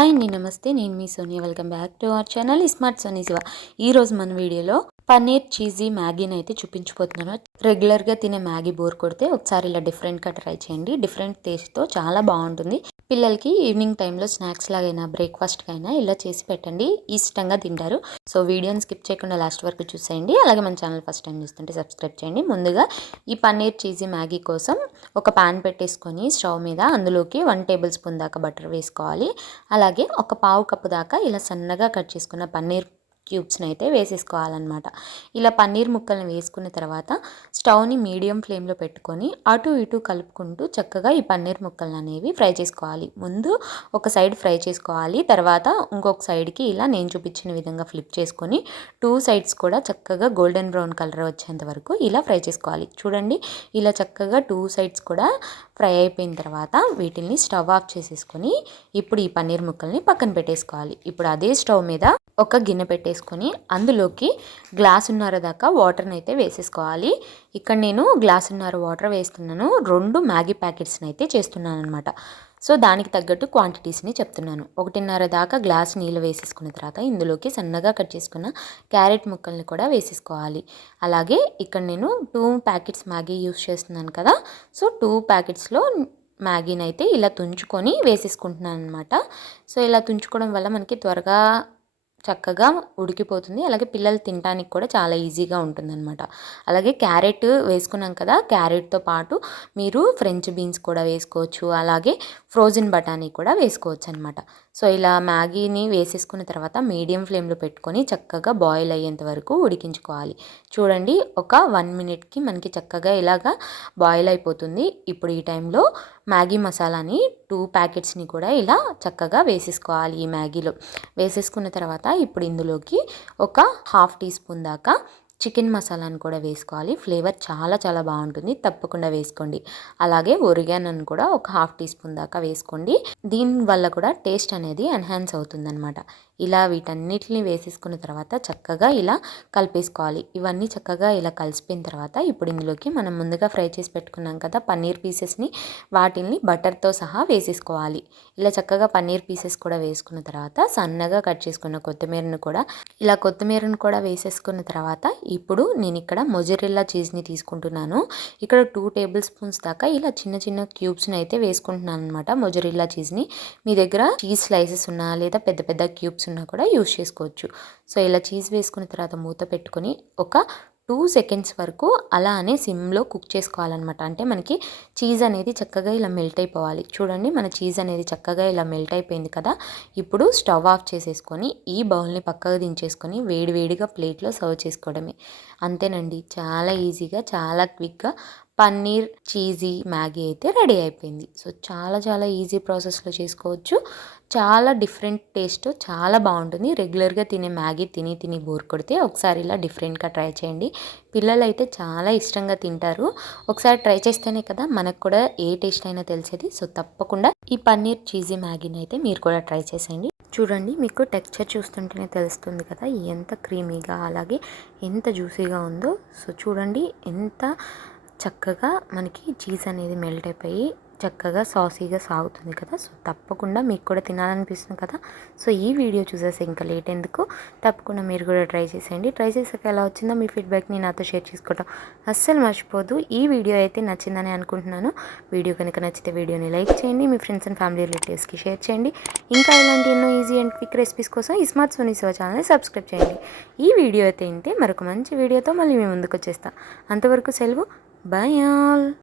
Hi అండి నమస్తే. నేను మీ Sonia. Welcome back to our channel smart Sony Shiva. ఈరోజు మన వీడియోలో పన్నీర్ చీజీ మ్యాగీని అయితే చూపించిపోతున్నాను రెగ్యులర్గా తినే మ్యాగీ బోర్ కొడితే ఒకసారి ఇలా డిఫరెంట్గా ట్రై చేయండి. డిఫరెంట్ టేస్ట్తో చాలా బాగుంటుంది. పిల్లలకి ఈవినింగ్ టైంలో స్నాక్స్ లాగైనా బ్రేక్ఫాస్ట్కైనా ఇలా చేసి పెట్టండి. ఇష్టంగా తింటారు. సో వీడియోని స్కిప్ చేయకుండా లాస్ట్ వరకు చూసేయండి. అలాగే మన ఛానల్ ఫస్ట్ టైం చూస్తుంటే సబ్స్క్రైబ్ చేయండి. ముందుగా ఈ పన్నీర్ చీజీ మ్యాగీ కోసం ఒక పాన్ పెట్టేసుకొని స్టవ్ మీద అందులోకి వన్ టేబుల్ స్పూన్ దాకా బటర్ వేసుకోవాలి. అలాగే ఒక పావు కప్పు దాకా ఇలా సన్నగా కట్ చేసుకున్న పన్నీర్ క్యూబ్స్ని అయితే వేసేసుకోవాలన్నమాట. ఇలా పన్నీర్ ముక్కల్ని వేసుకున్న తర్వాత స్టవ్ని మీడియం ఫ్లేమ్లో పెట్టుకొని అటు ఇటు కలుపుకుంటూ చక్కగా ఈ పన్నీర్ ముక్కలను అనేవి ఫ్రై చేసుకోవాలి. ముందు ఒక సైడ్ ఫ్రై చేసుకోవాలి. తర్వాత ఇంకొక సైడ్కి ఇలా నేను చూపించిన విధంగా ఫ్లిప్ చేసుకొని టూ సైడ్స్ కూడా చక్కగా గోల్డెన్ బ్రౌన్ కలర్ వచ్చేంత వరకు ఇలా ఫ్రై చేసుకోవాలి. చూడండి ఇలా చక్కగా టూ సైడ్స్ కూడా ఫ్రై అయిపోయిన తర్వాత వీటిని స్టవ్ ఆఫ్ చేసేసుకొని ఇప్పుడు ఈ పన్నీర్ ముక్కల్ని పక్కన పెట్టేసుకోవాలి. ఇప్పుడు అదే స్టవ్ మీద ఒక గిన్నె పెట్టేసుకొని అందులోకి గ్లాసున్నర దాకా వాటర్ని అయితే వేసేసుకోవాలి. ఇక్కడ నేను గ్లాసున్నర వాటర్ వేస్తున్నాను. రెండు మ్యాగీ ప్యాకెట్స్ని అయితే చేస్తున్నాను అనమాట సో దానికి తగ్గట్టు క్వాంటిటీస్ని చెప్తున్నాను. ఒకటిన్నర దాకా గ్లాస్ నీళ్ళు వేసేసుకున్న తర్వాత ఇందులోకి సన్నగా కట్ చేసుకున్న క్యారెట్ ముక్కల్ని కూడా వేసేసుకోవాలి. అలాగే ఇక్కడ నేను టూ ప్యాకెట్స్ మ్యాగీ యూస్ చేస్తున్నాను కదా సో టూ ప్యాకెట్స్లో మ్యాగీని అయితే ఇలా తుంచుకొని వేసేసుకుంటున్నాను అనమాట సో ఇలా తుంచుకోవడం వల్ల మనకి త్వరగా చక్కగా ఉడికిపోతుంది. అలాగే పిల్లలు తినడానికి కూడా చాలా ఈజీగా ఉంటుందన్నమాట. అలాగే క్యారెట్ వేసుకున్నాం కదా క్యారెట్తో పాటు మీరు ఫ్రెంచ్ బీన్స్ కూడా వేసుకోవచ్చు. అలాగే ఫ్రోజన్ బఠానీ కూడా వేసుకోవచ్చు అనమాట సో ఇలా మ్యాగీని వేసేసుకున్న తర్వాత మీడియం ఫ్లేమ్లో పెట్టుకొని చక్కగా బాయిల్ అయ్యేంత వరకు ఉడికించుకోవాలి. చూడండి ఒక వన్ మినిట్కి మనకి చక్కగా ఇలాగా బాయిల్ అయిపోతుంది. ఇప్పుడు ఈ టైంలో మ్యాగీ మసాలాని టూ ప్యాకెట్స్ని కూడా ఇలా చక్కగా వేసేసుకోవాలి ఈ మ్యాగీలో. వేసేసుకున్న తర్వాత ఇప్పుడు ఇందులోకి ఒక హాఫ్ టీ స్పూన్ దాకా చికెన్ మసాలాను కూడా వేసుకోవాలి. ఫ్లేవర్ చాలా చాలా బాగుంటుంది. తప్పకుండా వేసుకోండి. అలాగే ఒరిగానను కూడా ఒక హాఫ్ టీ స్పూన్ దాకా వేసుకోండి. దీని వల్ల కూడా టేస్ట్ అనేది ఎన్హాన్స్ అవుతుందన్నమాట. ఇలా వీటన్నిటిని వేసేసుకున్న తర్వాత చక్కగా ఇలా కలిపేసుకోవాలి. ఇవన్నీ చక్కగా ఇలా కలిసిపోయిన తర్వాత ఇప్పుడు ఇందులోకి మనం ముందుగా ఫ్రై చేసి పెట్టుకున్నాం కదా పన్నీర్ పీసెస్ని వాటిని బటర్తో సహా వేసేసుకోవాలి. ఇలా చక్కగా పన్నీర్ పీసెస్ కూడా వేసుకున్న తర్వాత సన్నగా కట్ చేసుకున్న కొత్తిమీరను కూడా ఇలా కొత్తిమీరను కూడా వేసేసుకున్న తర్వాత ఇప్పుడు నేను ఇక్కడ మొజరెల్లా చీజ్ని తీసుకుంటున్నాను. ఇక్కడ టూ టేబుల్ స్పూన్స్ దాకా ఇలా చిన్న చిన్న క్యూబ్స్ని అయితే వేసుకుంటున్నాను అనమాట మొజరెల్లా చీజ్ని. మీ దగ్గర చీజ్ స్లైసెస్ ఉన్నా లేదా పెద్ద పెద్ద క్యూబ్స్ ఉన్నా కూడా యూజ్ చేసుకోవచ్చు. సో ఇలా చీజ్ వేసుకున్న తర్వాత మూత పెట్టుకొని ఒక టూ సెకండ్స్ వరకు అలానే సిమ్లో కుక్ చేసుకోవాలన్నమాట. అంటే మనకి చీజ్ అనేది చక్కగా ఇలా మెల్ట్ అయిపోవాలి. చూడండి మన చీజ్ అనేది చక్కగా ఇలా మెల్ట్ అయిపోయింది కదా. ఇప్పుడు స్టవ్ ఆఫ్ చేసేసుకొని ఈ బౌల్ని పక్కకు దించేసుకొని వేడివేడిగా ప్లేట్లో సర్వ్ చేసుకోవడమే. అంతేనండి. చాలా ఈజీగా చాలా క్విక్గా పన్నీర్ చీజీ మ్యాగీ అయితే రెడీ అయిపోయింది. సో చాలా చాలా ఈజీ ప్రాసెస్లో చేసుకోవచ్చు. చాలా డిఫరెంట్ టేస్ట్ చాలా బాగుంటుంది. రెగ్యులర్గా తినే మ్యాగీ తిని తిని బోర్ కొడితే ఒకసారి ఇలా డిఫరెంట్గా ట్రై చేయండి. పిల్లలు అయితే చాలా ఇష్టంగా తింటారు. ఒకసారి ట్రై చేస్తేనే కదా మనకు కూడా ఏ టేస్ట్ అయినా తెలిసేది. సో తప్పకుండా ఈ పన్నీర్ చీజీ మ్యాగీని అయితే మీరు కూడా ట్రై చేసేయండి. చూడండి మీకు టెక్స్చర్ చూస్తుంటేనే తెలుస్తుంది కదా ఎంత క్రీమీగా అలాగే ఎంత జ్యూసీగా ఉందో. సో చూడండి ఎంత చక్కగా మనకి చీజ్ అనేది మెల్ట్ అయిపోయి చక్కగా సాసీగా సాగుతుంది కదా. సో తప్పకుండా మీకు కూడా తినాలనిపిస్తుంది కదా. సో ఈ వీడియో చూసేసి ఇంకా లేట్ ఎందుకు? తప్పకుండా మీరు కూడా ట్రై చేసేయండి. ట్రై చేసాక ఎలా వచ్చిందో మీ ఫీడ్బ్యాక్ని నాతో షేర్ చేసుకోవటం అస్సలు మర్చిపోదు. ఈ వీడియో అయితే నచ్చిందని అనుకుంటున్నాను. వీడియో కనుక నచ్చితే వీడియోని లైక్ చేయండి. మీ ఫ్రెండ్స్ అండ్ ఫ్యామిలీ రిలేటివ్స్కి షేర్ చేయండి. ఇంకా ఇలాంటి ఎన్నో ఈజీ అండ్ క్విక్ రెసిపీస్ కోసం ఈ స్మార్ట్ సోనీ శివ ఛానల్ని సబ్స్క్రైబ్ చేయండి. ఈ వీడియో అయితే ఇంతే. మరొక మంచి వీడియోతో మళ్ళీ మేము ముందుకు వచ్చేస్తాం. అంతవరకు సెలవు. Bye y'all.